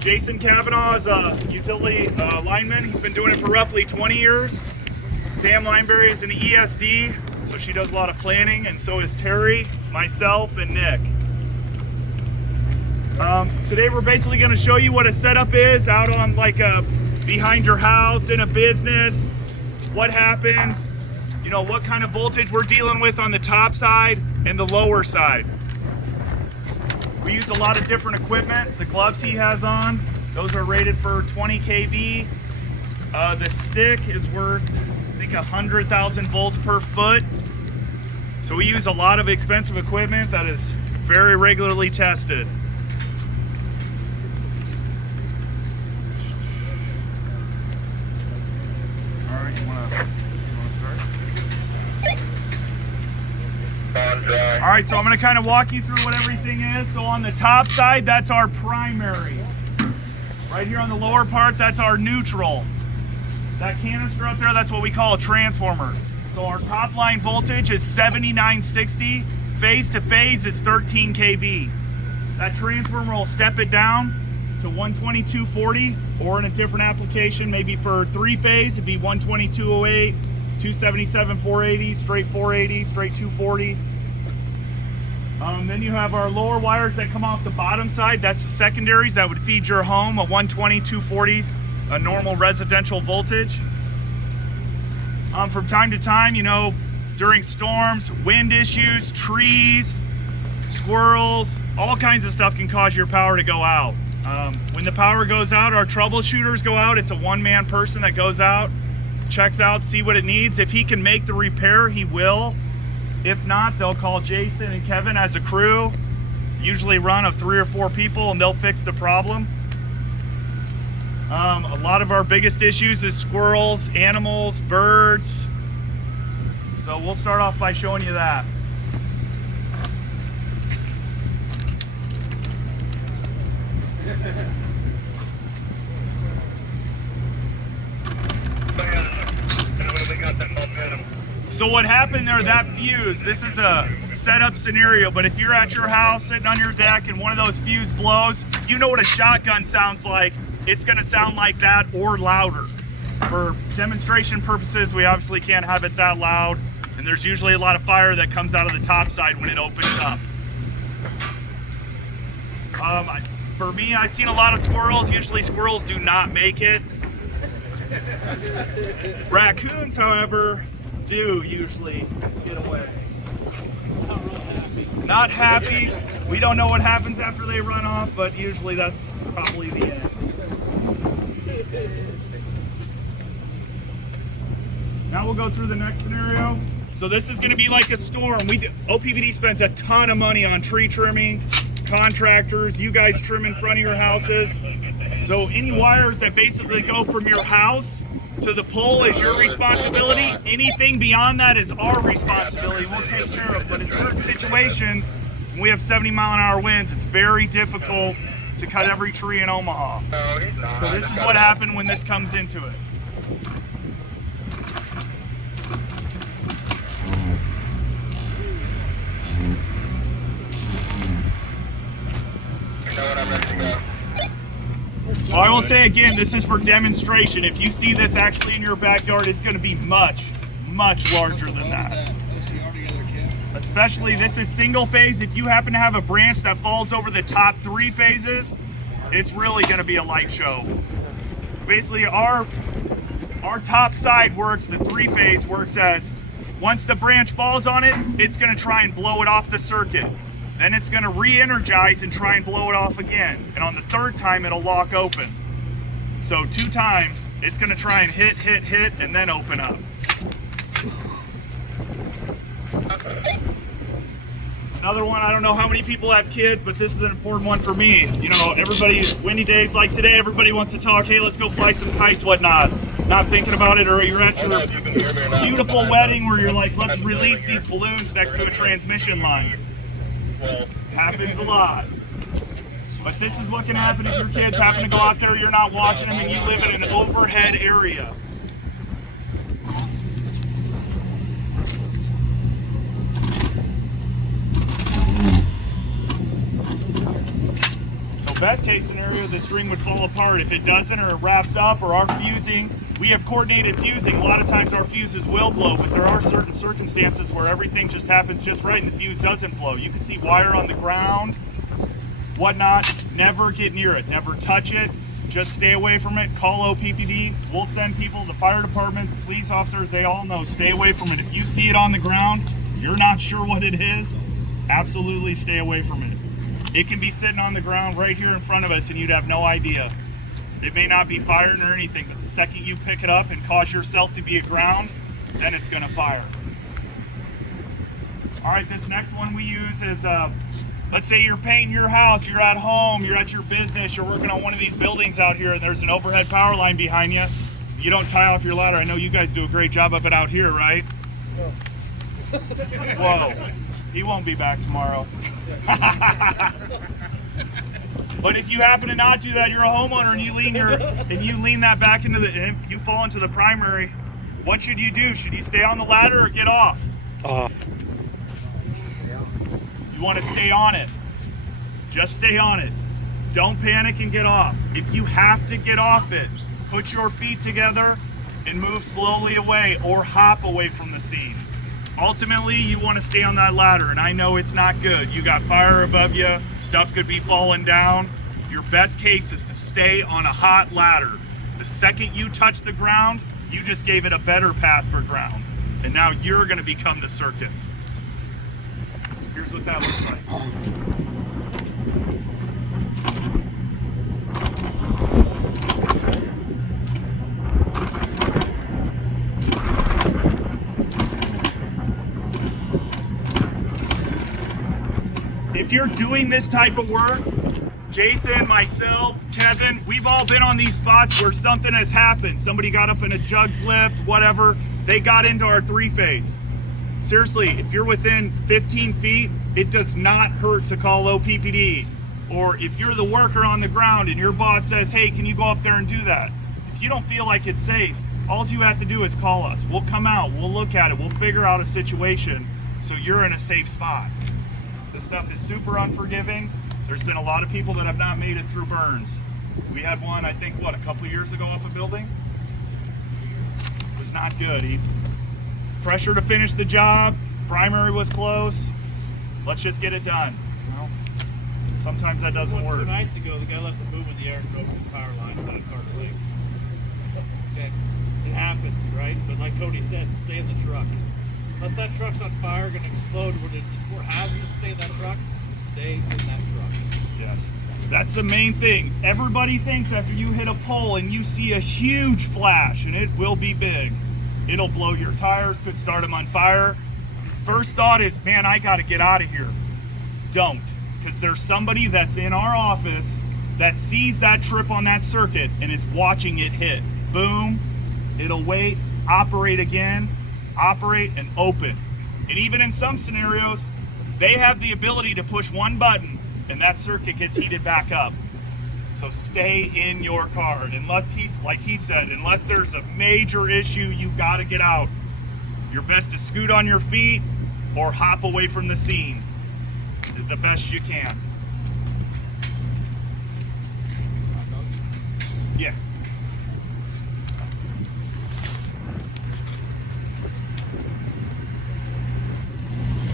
Jason Kavanaugh is a utility lineman. He's been doing it for roughly 20 years. Sam Lineberry is an ESD, so she does a lot of planning, and so is Terry, myself, and Nick. Today we're basically going to show you what a setup is out on like behind your house in a business, what happens, you know, what kind of voltage we're dealing with on the top side and the lower side. We use a lot of different equipment. The gloves he has on, those are rated for 20 kV. The stick is worth, I think, 100,000 volts per foot. So we use a lot of expensive equipment that is very regularly tested. All right, you wanna start? All right, so I'm gonna kind of walk you through what everything is. So on the top side, that's our primary. Right here on the lower part, that's our neutral. That canister up there, that's what we call a transformer. So our top line voltage is 7960, phase to phase is 13 kV. That transformer will step it down to 12240, or in a different application, maybe for three phase, it'd be 12208, 277 480, straight 480, straight 240. Then you have our lower wires that come off the bottom side. That's the secondaries that would feed your home, a 120, 240, a normal residential voltage. From time to time, you know, during storms, wind issues, trees, squirrels, all kinds of stuff can cause your power to go out. When the power goes out, our troubleshooters go out. It's a one-man person that goes out, checks out, see what it needs. If he can make the repair, he will. If not, they'll call Jason and Kevin as a crew, usually run of 3 or 4 people, and they'll fix the problem. A lot of our biggest issues is squirrels, animals, birds. So we'll start off by showing you that. So what happened there, that fuse, this is a setup scenario, but if you're at your house sitting on your deck and one of those fuse blows, you know what a shotgun sounds like. It's gonna sound like that or louder. For demonstration purposes, we obviously can't have it that loud, and there's usually a lot of fire that comes out of the top side when it opens up. For me, I've seen a lot of squirrels. Usually squirrels do not make it. Raccoons, however, do usually get away. Not happy. We don't know what happens after they run off, but usually that's probably the end. Now we'll go through the next scenario. So this is going to be like a storm. oppd spends a ton of money on tree trimming, contractors, you guys trim in front of your houses. So any wires that basically go from your house to the pole is your responsibility. Anything beyond that is our responsibility. We'll take care of. But in certain situations, when we have 70-mile-an-hour winds, it's very difficult to cut every tree in Omaha. So this is what happened when this comes into it. Well, I will say again, this is for demonstration. If you see this actually in your backyard, it's going to be much, much larger than that. Especially, this is single phase. If you happen to have a branch that falls over the top 3 phases, it's really going to be a light show. Basically, our top side works, the 3-phase works as, once the branch falls on it, it's going to try and blow it off the circuit. Then it's going to re-energize and try and blow it off again. And on the 3rd time, it'll lock open. So 2 times, it's going to try and hit, and then open up. Another one, I don't know how many people have kids, but this is an important one for me. You know, everybody, windy days like today, everybody wants to talk, hey, let's go fly some kites, whatnot. Not thinking about it, or you're at your beautiful wedding where you're like, let's release these balloons next to a transmission line. Happens a lot. But this is what can happen if your kids happen to go out there, you're not watching them, and you live in an overhead area. So best case scenario, the string would fall apart. If it doesn't, or it wraps up, or our fusing, we have coordinated fusing. A lot of times our fuses will blow, but there are certain circumstances where everything just happens just right and the fuse doesn't blow. You can see wire on the ground, whatnot. Never get near it, never touch it. Just stay away from it. Call oppd. We'll send people, the fire department, the police officers, they all know, stay away from it. If you see it on the ground, you're not sure what it is, absolutely stay away from it. It can be sitting on the ground right here in front of us and you'd have no idea. It may not be firing or anything, but the second you pick it up and cause yourself to be aground, then it's gonna fire. All right, this next one we use is, let's say you're painting your house, you're at home, you're at your business, you're working on one of these buildings out here and there's an overhead power line behind you. You don't tie off your ladder. I know you guys do a great job of it out here, right? No. Whoa, he won't be back tomorrow. But if you happen to not do that, you're a homeowner and you lean that back into and you fall into the primary, what should you do? Should you stay on the ladder or get off? Off. You want to stay on it. Just stay on it. Don't panic and get off. If you have to get off it, put your feet together and move slowly away or hop away from the scene. Ultimately, you want to stay on that ladder, and I know it's not good. You got fire above you, stuff could be falling down. Your best case is to stay on a hot ladder. The second you touch the ground, you just gave it a better path for ground. And now you're going to become the circuit. Here's what that looks like. If you're doing this type of work, Jason, myself, Kevin, we've all been on these spots where something has happened. Somebody got up in a jugs lift, whatever. They got into our three-phase. Seriously, if you're within 15 feet, it does not hurt to call oppd. Or if you're the worker on the ground and your boss says, hey, can you go up there and do that? If you don't feel like it's safe, all you have to do is call us. We'll come out, we'll look at it, we'll figure out a situation so you're in a safe spot. This stuff is super unforgiving. There's been a lot of people that have not made it through burns. We had one, I think, what, a couple of years ago off a building? It was not good. Pressure to finish the job, primary was close. Let's just get it done. Well, sometimes that doesn't work. 2 nights ago, the guy left the boom in the air and drove his power line without a Carter Lake. Okay, it happens, right? But like Cody said, stay in the truck. Unless that truck's on fire, going to explode, it's more hazardous to stay in that truck, stay in that truck. Yes, that's the main thing. Everybody thinks after you hit a pole and you see a huge flash, and it will be big. It'll blow your tires, could start them on fire. First thought is, man, I got to get out of here. Don't, because there's somebody that's in our office that sees that trip on that circuit and is watching it hit. Boom, it'll wait, operate again, operate and open. And even in some scenarios, they have the ability to push one button and that circuit gets heated back up. So stay in your car. Unless like he said, unless there's a major issue, you gotta get out. Your best to scoot on your feet or hop away from the scene the best you can. Yeah.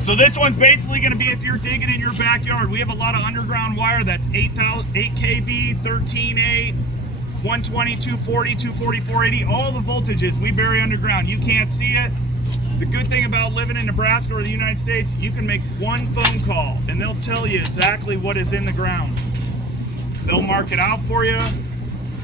So this one's basically going to be if you're digging in your backyard. We have a lot of underground wire that's 8 kV, 13.8, 120, 240, 240, 480, all the voltages we bury underground. You can't see it. The good thing about living in Nebraska or the United States, you can make one phone call and they'll tell you exactly what is in the ground. They'll mark it out for you.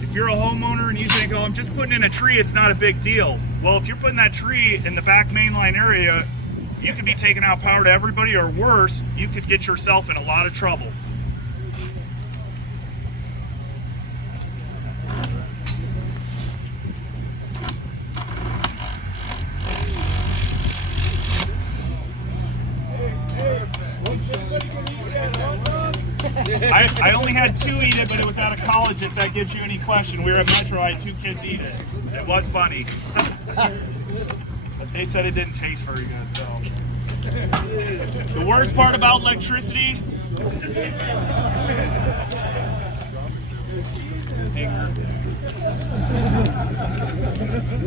If you're a homeowner and you think, oh, I'm just putting in a tree, it's not a big deal. Well, if you're putting that tree in the back mainline area, you could be taking out power to everybody, or worse, you could get yourself in a lot of trouble. I only had 2 eat it, but it was out of college, if that gives you any question. We were at Metro, I had 2 kids eat it. It was funny. But they said it didn't taste very good, so. The worst part about electricity,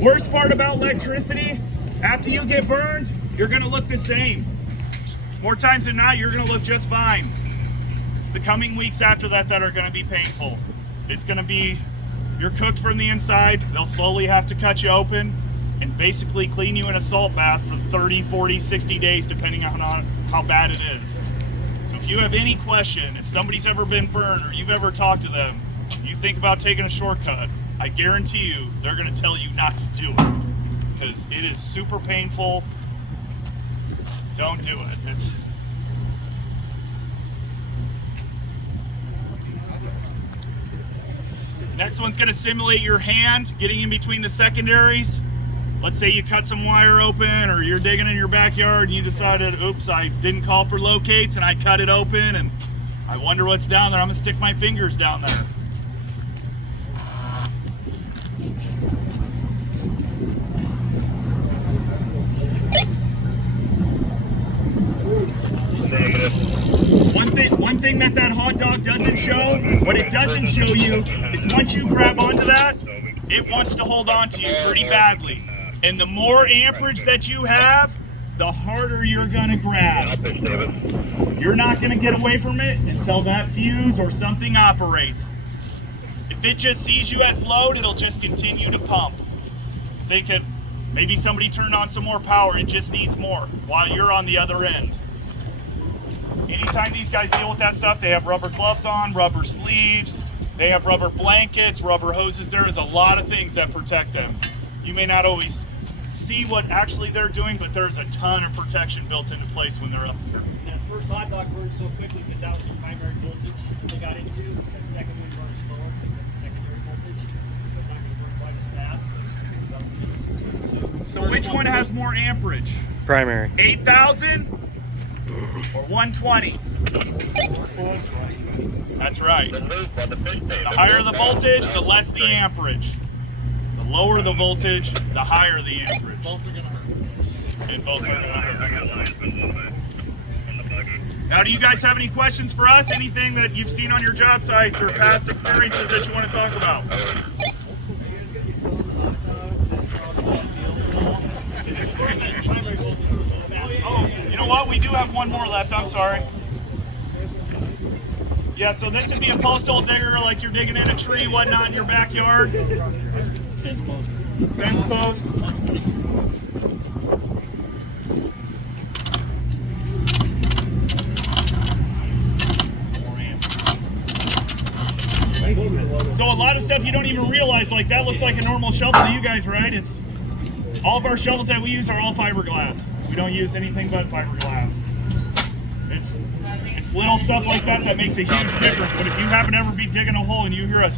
Worst part about electricity, after you get burned, you're gonna look the same. More times than not, you're gonna look just fine. It's the coming weeks after that that are gonna be painful. It's gonna be, you're cooked from the inside, they'll slowly have to cut you open and basically clean you in a salt bath for 30, 40, 60 days, depending on how bad it is. So if you have any question, if somebody's ever been burned or you've ever talked to them, you think about taking a shortcut, I guarantee you they're gonna tell you not to do it because it is super painful. Don't do it. Next one's gonna simulate your hand getting in between the secondaries. Let's say you cut some wire open or you're digging in your backyard and you decided, oops, I didn't call for locates and I cut it open and I wonder what's down there. I'm gonna stick my fingers down there. One thing that hot dog doesn't show, what it doesn't show you, is once you grab onto that, it wants to hold on to you pretty badly. And the more amperage that you have, the harder you're gonna grab. You're not gonna get away from it until that fuse or something operates. If it just sees you as load, it'll just continue to pump. Thinking maybe somebody turned on some more power, it just needs more while you're on the other end. Anytime these guys deal with that stuff, they have rubber gloves on, rubber sleeves, they have rubber blankets, rubber hoses. There is a lot of things that protect them. You may not always see what actually they're doing, but there's a ton of protection built into place when they're up here. That first hot dog burned so quickly because that was the primary voltage they got into. The second one burned slower because the secondary voltage was not going to burn quite as fast. So which one has more amperage? Primary. 8,000 or 120? That's right. The higher the voltage, the less the amperage. The lower the voltage, the higher the amperage. Both are going to hurt. And both are going to hurt. Now, do you guys have any questions for us? Anything that you've seen on your job sites or past experiences that you want to talk about? Oh, you know what? We do have one more left. I'm sorry. Yeah, so this would be a post hole digger, like you're digging in a tree, whatnot, in your backyard. Fence post. Fence post. So a lot of stuff you don't even realize, like that looks like a normal shovel to you guys, right? It's all of our shovels that we use are all fiberglass. We don't use anything but fiberglass. It's little stuff like that that makes a huge difference. But if you happen to ever be digging a hole and you hear a